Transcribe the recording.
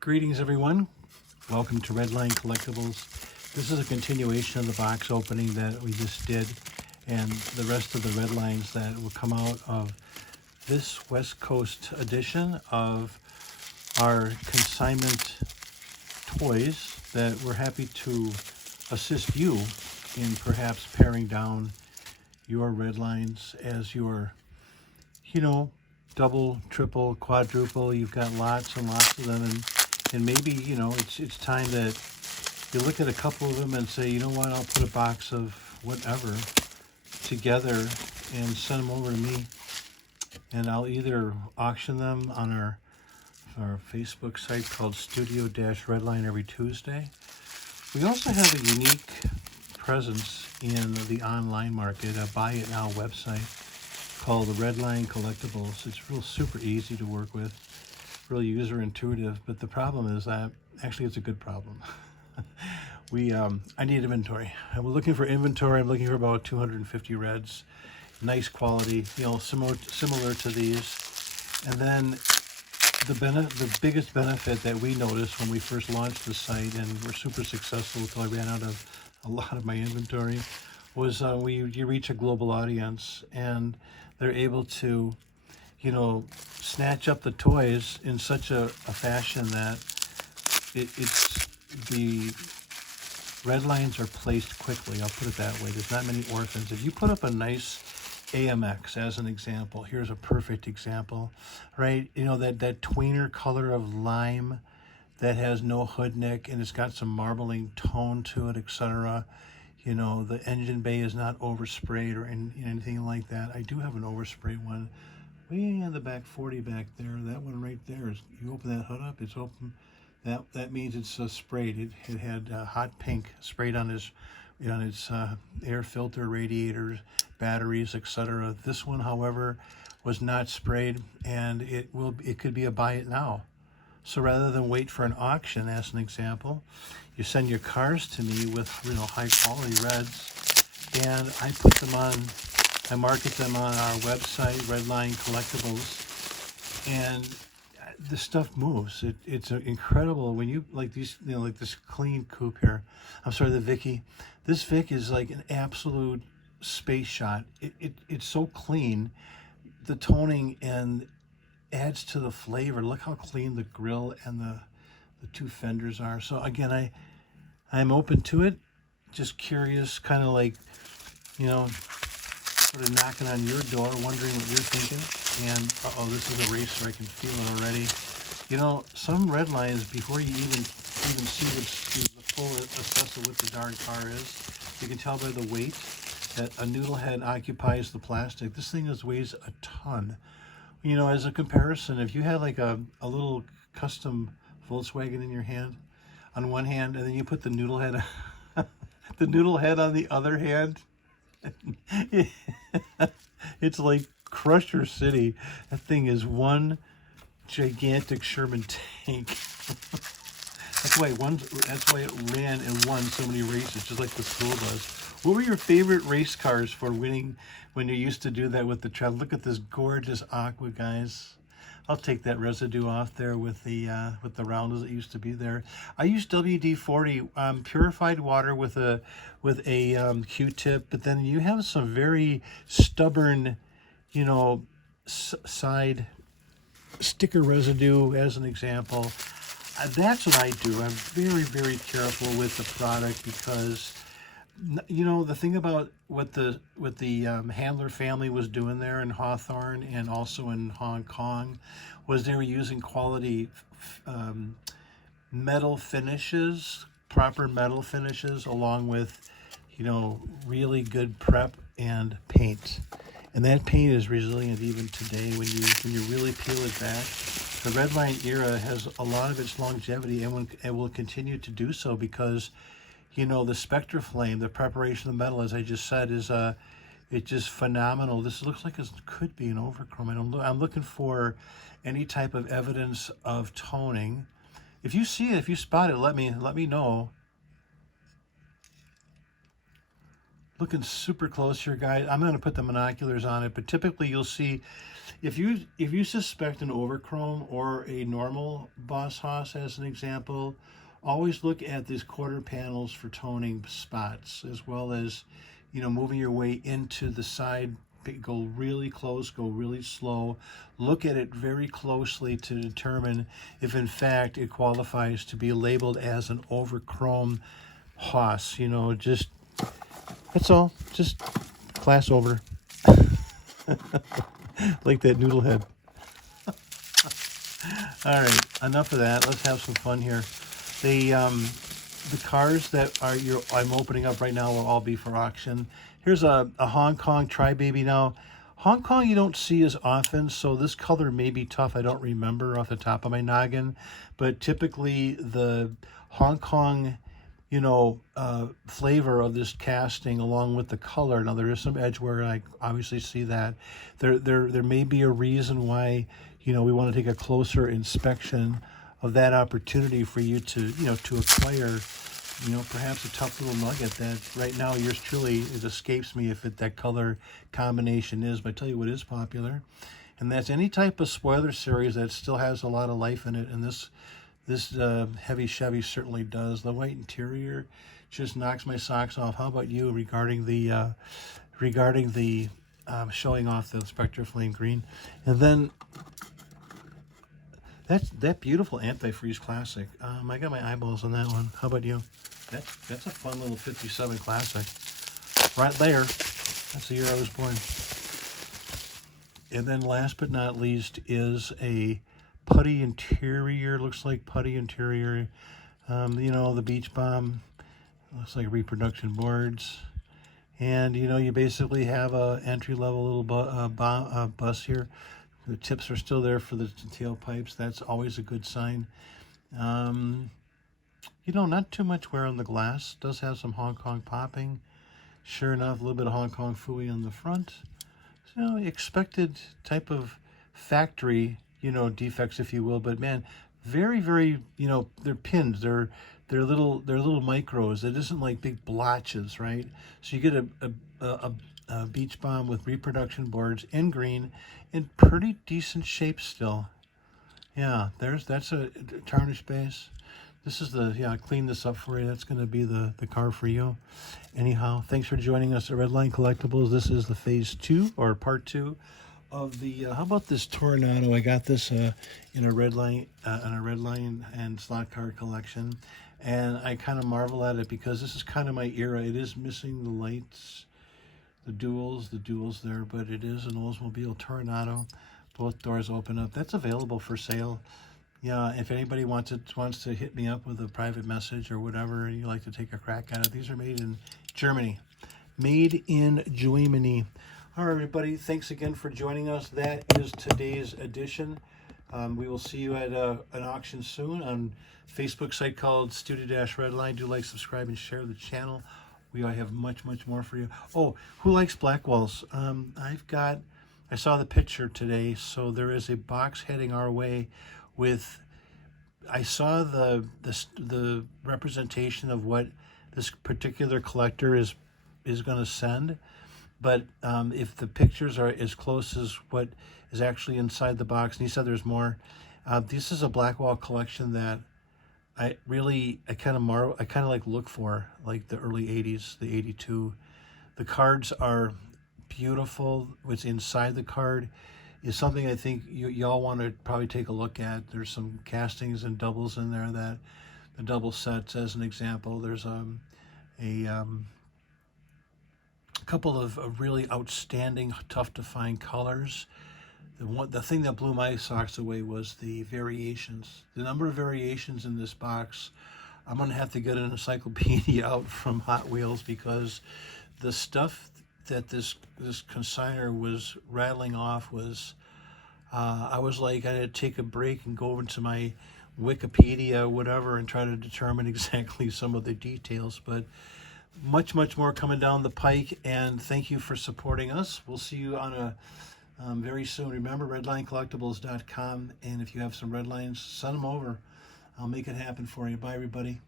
Greetings, everyone. Welcome to Redline Collectibles. This is a continuation of the box opening that we just did and the rest of the Redlines that will come out of this West Coast edition of our consignment toys that we're happy to assist you in perhaps paring down your Redlines as your, double, triple, quadruple. You've got lots and lots of them, and maybe it's time that you look at a couple of them and say, you know what, I'll put a box of whatever together and send them over to me, and I'll either auction them on our Facebook site called Studio-Redline every Tuesday. We also have a unique presence in the online market, a buy it now website called the Redline Collectibles. It's real super easy to work with, real user intuitive, but the problem is that actually it's a good problem. I need inventory. I'm looking for inventory. I'm looking for about 250 reds, nice quality, similar to these. And then the biggest benefit that we noticed when we first launched the site, and we're super successful until I ran out of a lot of my inventory, was you reach a global audience, and they're able to, snatch up the toys in such a fashion that it's the red lines are placed quickly. I'll put it that way. There's not many orphans. If you put up a nice AMX as an example, here's a perfect example, right? That tweener color of lime that has no hood nick and it's got some marbling tone to it, etc. The engine bay is not oversprayed or anything like that. I do have an overspray one way in the back 40 back there. That one right there is, you open that hood up, it's open. That means it's sprayed. It had hot pink sprayed on its air filter, radiators, batteries, etc. This one, however, was not sprayed, and it could be a buy it now. So rather than wait for an auction, as an example, you send your cars to me with high quality reds, and I market them on our website, Redline Collectibles, and the stuff moves. It's incredible when you like these, like this clean coupe here. I'm sorry, the Vicky. This Vic is like an absolute space shot. It's so clean, the toning and adds to the flavor. Look how clean the grill and the two fenders are. So again, I'm open to it. Just curious, kind of like, sort of knocking on your door, wondering what you're thinking. And this is a racer. I can feel it already. Some red lines, before you even see the full assess of what the darn car is, you can tell by the weight that a noodle head occupies the plastic. This thing weighs a ton. As a comparison, if you had like a little custom Volkswagen in your hand, on one hand, and then you put the noodle head on the other hand, it's like Crusher City. That thing is one gigantic Sherman tank. That's why it ran and won so many races, just like the school does. What were your favorite race cars for winning when you used to do that with the tread? Look at this gorgeous aqua, guys. I'll take that residue off there with the rounders that used to be there. I use WD-40 purified water with a Q-tip, but then you have some very stubborn, side sticker residue as an example. That's what I do. I'm very, very careful with the product because, the thing about what the Handler family was doing there in Hawthorne and also in Hong Kong was they were using quality metal finishes, proper metal finishes, along with, really good prep and paint. And that paint is resilient even today when you really peel it back. The Redline era has a lot of its longevity and will continue to do so because, the Spectraflame, the preparation of the metal, as I just said, is it's just phenomenal. This looks like it could be an overchrome. I'm looking for any type of evidence of toning. If you see it, if you spot it, let me know. Looking super close here, guys. I'm going to put the binoculars on it, but typically you'll see, if you suspect an overchrome or a normal Boss Hoss as an example, always look at these quarter panels for toning spots, as well as, moving your way into the side. Go really close, go really slow. Look at it very closely to determine if in fact it qualifies to be labeled as an overchrome Hoss. Just, that's all. Just class over. Like that noodle head. All right, enough of that. Let's have some fun here. The cars that I'm opening up right now will all be for auction. Here's a Hong Kong Tri-Baby. Now, Hong Kong you don't see as often, so this color may be tough. I don't remember off the top of my noggin, but typically the Hong Kong, flavor of this casting along with the color. Now there is some edge wear, and I obviously see that. There may be a reason why, we want to take a closer inspection of that opportunity for you to, to acquire, perhaps a tough little nugget that right now yours truly, it escapes me if that color combination is, but I tell you what is popular, and that's any type of spoiler series that still has a lot of life in it, and this heavy Chevy certainly does. The white interior just knocks my socks off. How about you regarding the showing off the Spectre Flame Green? And then that beautiful Antifreeze Classic. I got my eyeballs on that one. How about you? That's a fun little 57 Classic. Right there. That's the year I was born. And then last but not least is a putty interior. Looks like putty interior. The Beach Bomb. Looks like reproduction boards. And, you basically have a entry-level little bus here. The tips are still there for the tailpipes. That's always a good sign. Not too much wear on the glass. Does have some Hong Kong popping. Sure enough, a little bit of Hong Kong Fooey on the front. So, expected type of factory, defects, if you will. But man, very, very, they're pins. They're little micros. It isn't like big blotches, right? So you get a Beach Bomb with reproduction boards in green, in pretty decent shape still. Yeah, that's a tarnished base. This is I cleaned this up for you. That's going to be the car for you. Anyhow, thanks for joining us at Redline Collectibles. This is the phase 2 or part 2 of the, how about this Tornado? I got this in a Redline and slot car collection. And I kind of marvel at it because this is kind of my era. It is missing the lights, the duals there, but it is an Oldsmobile Tornado. Both doors open up. That's available for sale. Yeah, if anybody wants to hit me up with a private message or whatever, and you like to take a crack at it. These are made in Germany. Made in Germany. All right, everybody. Thanks again for joining us. That is today's edition. We will see you at an auction soon on Facebook site called Studio-Redline. Do like, subscribe, and share the channel. We have much, much more for you. Oh, who likes black walls? I saw the picture today, so there is a box heading our way with, I saw the representation of what this particular collector is going to send, but if the pictures are as close as what is actually inside the box, and he said there's more, this is a black wall collection that I kind of like look for, like the early 80s, the 82. The cards are beautiful. What's inside the card is something I think y'all want to probably take a look at. There's some castings and doubles in there, that the double sets as an example. There's a couple of really outstanding, tough to find colors. The thing that blew my socks away was the variations. The number of variations in this box. I'm going to have to get an encyclopedia out from Hot Wheels, because the stuff that this consignor was rattling off was, I was like, I had to take a break and go over to my Wikipedia or whatever and try to determine exactly some of the details. But much, much more coming down the pike, and thank you for supporting us. We'll see you on a very soon. Remember, redlinecollectibles.com, and if you have some red lines, send them over. I'll make it happen for you. Bye, everybody.